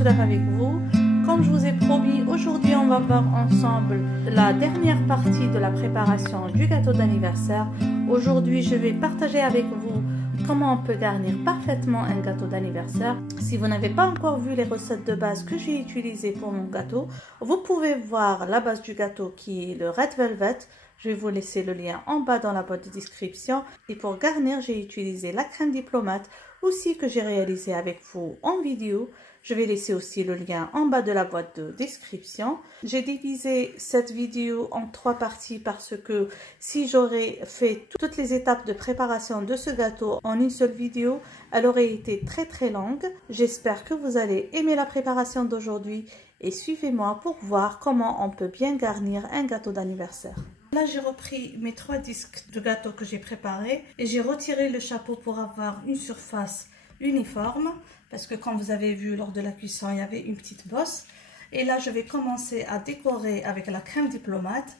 Soulaf avec vous. Comme je vous ai promis, aujourd'hui on va voir ensemble la dernière partie de la préparation du gâteau d'anniversaire. Aujourd'hui je vais partager avec vous comment on peut garnir parfaitement un gâteau d'anniversaire. Si vous n'avez pas encore vu les recettes de base que j'ai utilisées pour mon gâteau, vous pouvez voir la base du gâteau qui est le Red Velvet. Je vais vous laisser le lien en bas dans la boîte de description. Et pour garnir, j'ai utilisé la crème diplomate aussi que j'ai réalisée avec vous en vidéo. Je vais laisser aussi le lien en bas de la boîte de description. J'ai divisé cette vidéo en 3 parties parce que si j'aurais fait toutes les étapes de préparation de ce gâteau en une seule vidéo, elle aurait été très longue. J'espère que vous allez aimer la préparation d'aujourd'hui et suivez-moi pour voir comment on peut bien garnir un gâteau d'anniversaire. Là, j'ai repris mes 3 disques de gâteau que j'ai préparés et j'ai retiré le chapeau pour avoir une surface uniforme parce que comme vous avez vu lors de la cuisson, il y avait une petite bosse. Et là, je vais commencer à décorer avec la crème diplomate.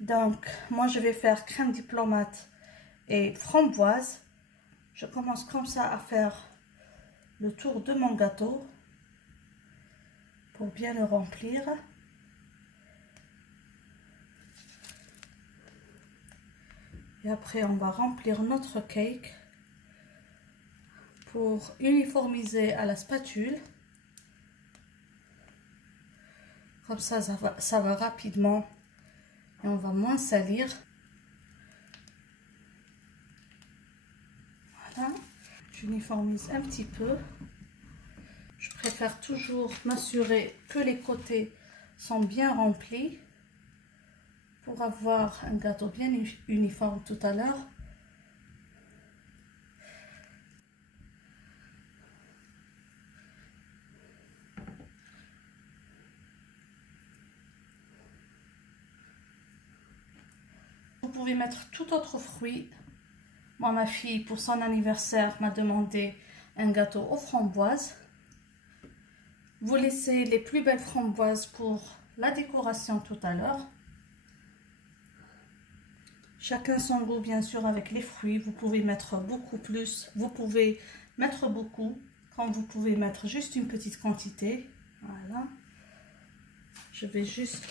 Donc, moi, je vais faire crème diplomate et framboise. Je commence comme ça à faire le tour de mon gâteau pour bien le remplir. Et après, on va remplir notre cake pour uniformiser à la spatule. Comme ça, ça va rapidement et on va moins salir. Voilà, j'uniformise un petit peu. Je préfère toujours m'assurer que les côtés sont bien remplis pour avoir un gâteau bien uniforme tout à l'heure. Vous pouvez mettre tout autre fruit. Moi, ma fille, pour son anniversaire, m'a demandé un gâteau aux framboises. Vous laissez les plus belles framboises pour la décoration tout à l'heure. Chacun son goût, bien sûr, avec les fruits. Vous pouvez mettre beaucoup plus, vous pouvez mettre beaucoup, comme vous pouvez mettre juste une petite quantité. Voilà. Je vais juste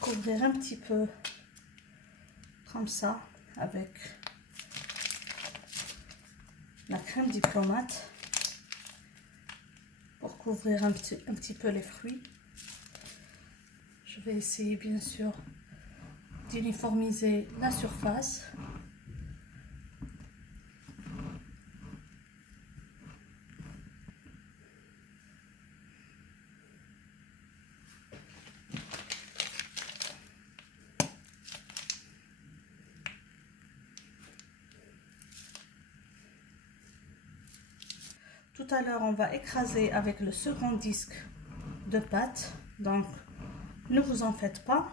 couvrir un petit peu comme ça avec la crème diplomate pour couvrir un petit peu les fruits. Je vais essayer, bien sûr, d'uniformiser la surface. Tout à l'heure, on va écraser avec le second disque de pâte, donc ne vous en faites pas.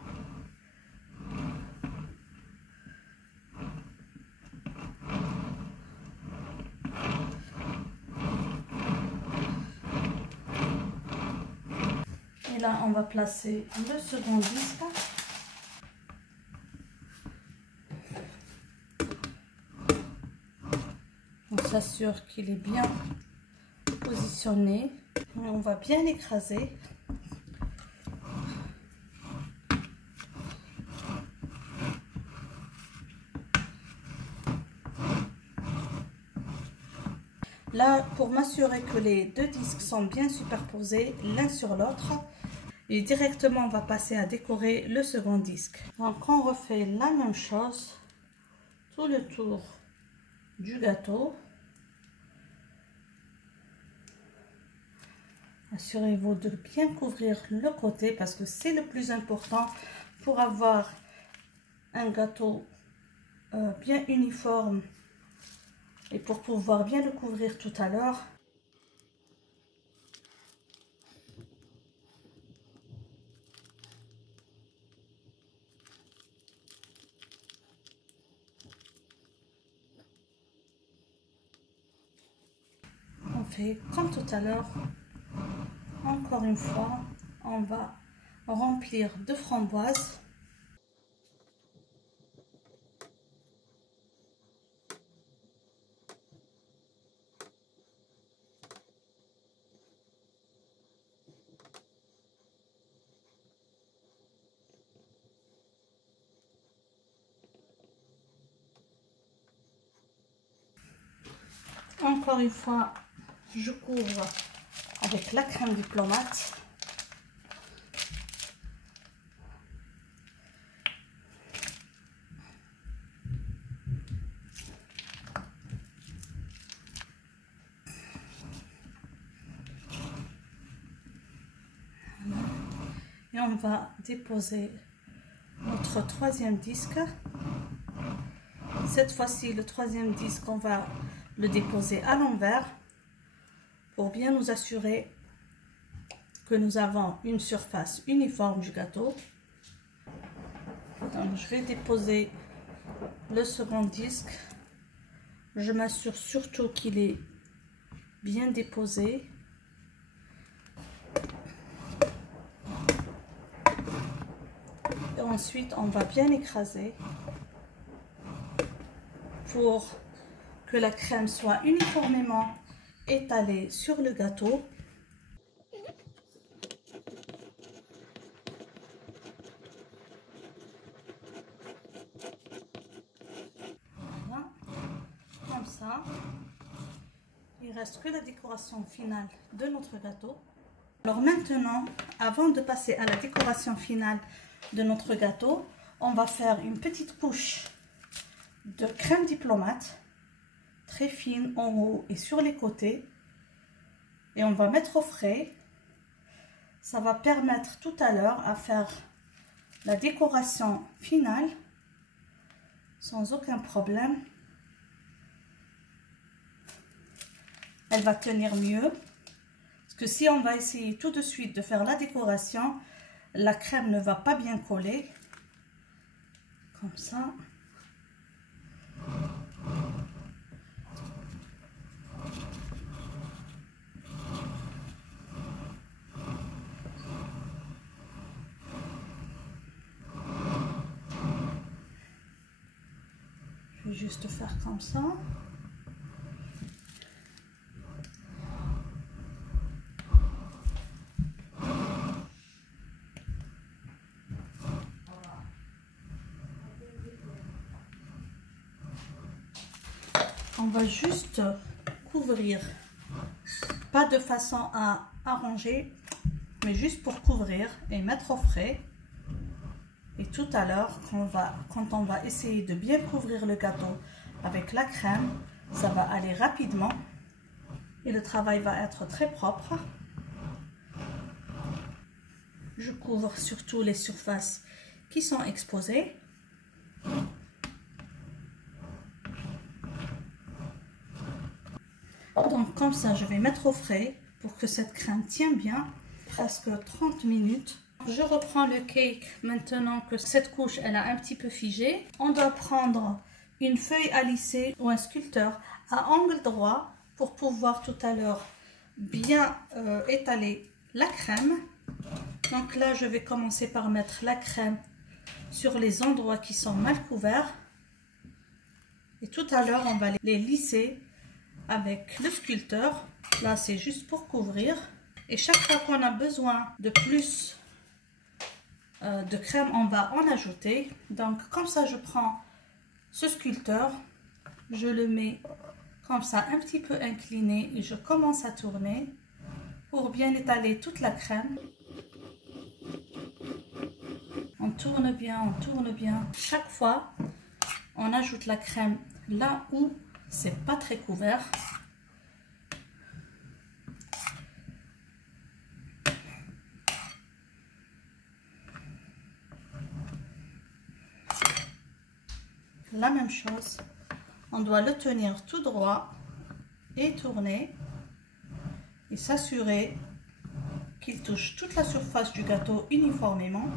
Et là, on va placer le second disque. On s'assure qu'il est bien positionné. Et on va bien écraser. Là, pour m'assurer que les 2 disques sont bien superposés l'un sur l'autre, et directement on va passer à décorer le second disque. Donc on refait la même chose tout le tour du gâteau. Assurez-vous de bien couvrir le côté parce que c'est le plus important pour avoir un gâteau bien uniforme et pour pouvoir bien le couvrir tout à l'heure. On fait comme tout à l'heure. Encore une fois, on va remplir de framboises. Encore une fois, je couvre avec la crème diplomate. Et on va déposer notre troisième disque. Cette fois-ci, le troisième disque, on va le déposer à l'envers pour bien nous assurer que nous avons une surface uniforme du gâteau. Donc, je vais déposer le second disque. Je m'assure surtout qu'il est bien déposé. Et ensuite, on va bien écraser pour que la crème soit uniformément étalée sur le gâteau. Voilà, comme ça. Il reste que la décoration finale de notre gâteau. Alors maintenant, avant de passer à la décoration finale de notre gâteau, on va faire une petite couche de crème diplomate très fine en haut et sur les côtés, et on va mettre au frais. Ça va permettre tout à l'heure à faire la décoration finale sans aucun problème. Elle va tenir mieux, parce que si on va essayer tout de suite de faire la décoration, la crème ne va pas bien coller comme ça. Je vais juste faire comme ça. On va juste couvrir, pas de façon à arranger, mais juste pour couvrir et mettre au frais. Et tout à l'heure, quand on va essayer de bien couvrir le gâteau avec la crème, ça va aller rapidement et le travail va être très propre. Je couvre surtout les surfaces qui sont exposées. Donc comme ça, je vais mettre au frais pour que cette crème tienne bien, presque 30 minutes. Je reprends le cake maintenant que cette couche elle a un petit peu figé. On doit prendre une feuille à lisser ou un sculpteur à angle droit pour pouvoir tout à l'heure bien étaler la crème. Donc là, je vais commencer par mettre la crème sur les endroits qui sont mal couverts. Et tout à l'heure, on va les lisser avec le sculpteur. Là, c'est juste pour couvrir. Et chaque fois qu'on a besoin de plus de crème, on va en ajouter. Donc, comme ça, je prends ce sculpteur. Je le mets comme ça, un petit peu incliné. Et je commence à tourner pour bien étaler toute la crème. On tourne bien, on tourne bien. Chaque fois, on ajoute la crème là où c'est pas très couvert. La même chose, on doit le tenir tout droit et tourner et s'assurer qu'il touche toute la surface du gâteau uniformément.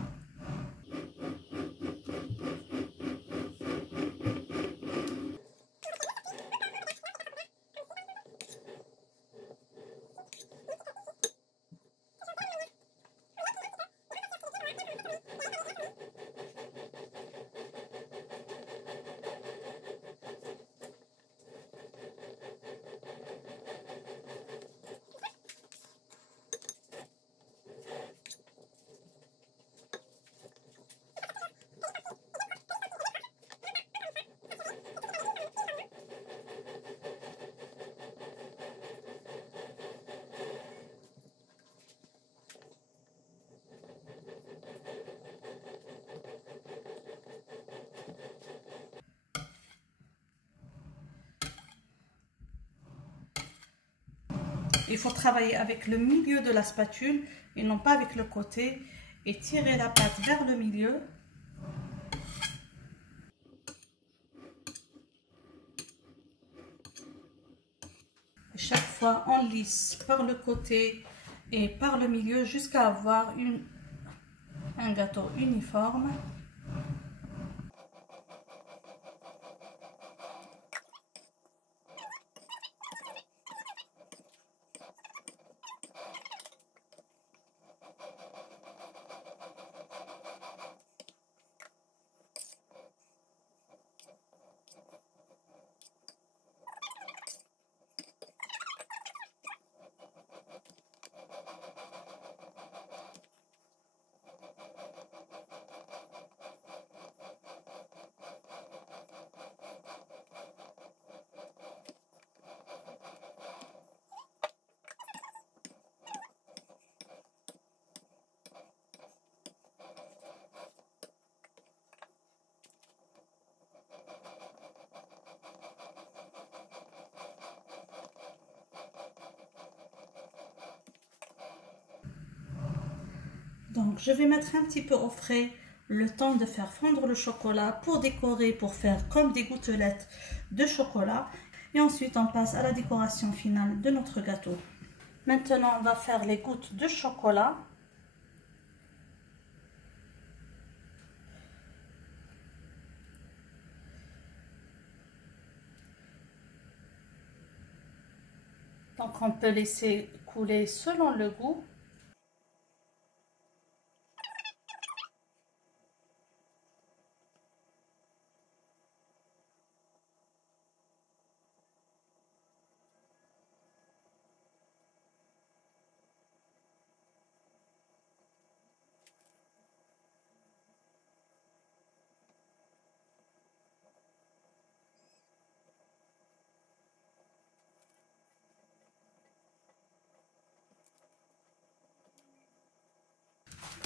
Il faut travailler avec le milieu de la spatule et non pas avec le côté. Et tirer la pâte vers le milieu. Chaque fois, on lisse par le côté et par le milieu jusqu'à avoir un gâteau uniforme. Donc, je vais mettre un petit peu au frais le temps de faire fondre le chocolat pour décorer, pour faire comme des gouttelettes de chocolat. Et ensuite, on passe à la décoration finale de notre gâteau. Maintenant, on va faire les gouttes de chocolat. Donc, on peut laisser couler selon le goût.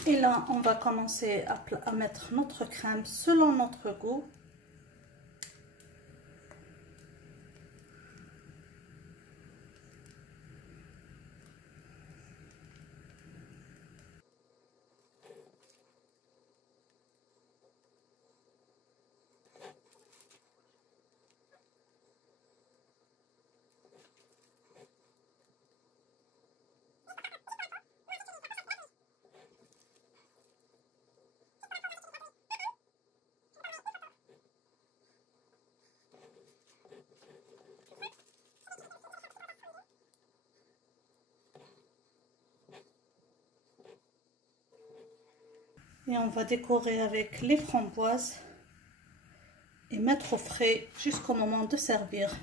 Et là, on va commencer à mettre notre crème selon notre goût. Et on va décorer avec les framboises et mettre au frais jusqu'au moment de servir.